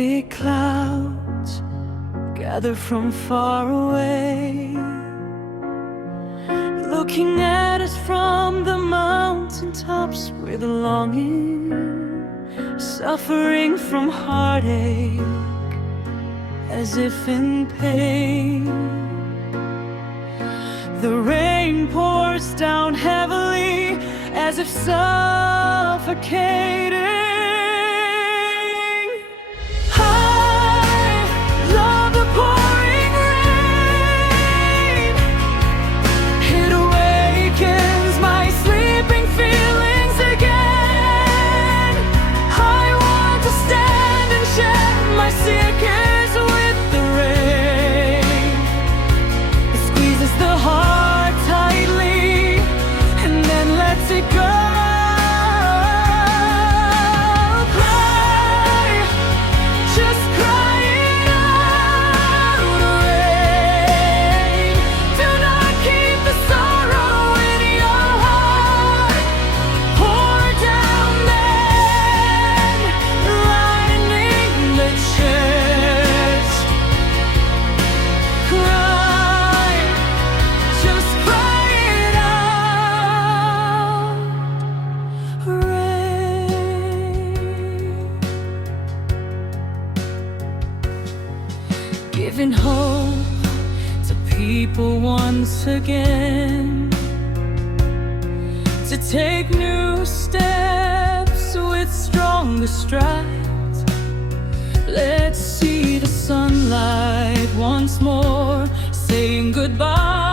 thick clouds gather from far away, looking at us from the mountaintops with longing, suffering from heartache, as if in pain. The rain pours down heavily, as if suffocating. Giving hope to people once again, to take new steps with stronger strides. Let's see the sunlight once more, saying goodbye.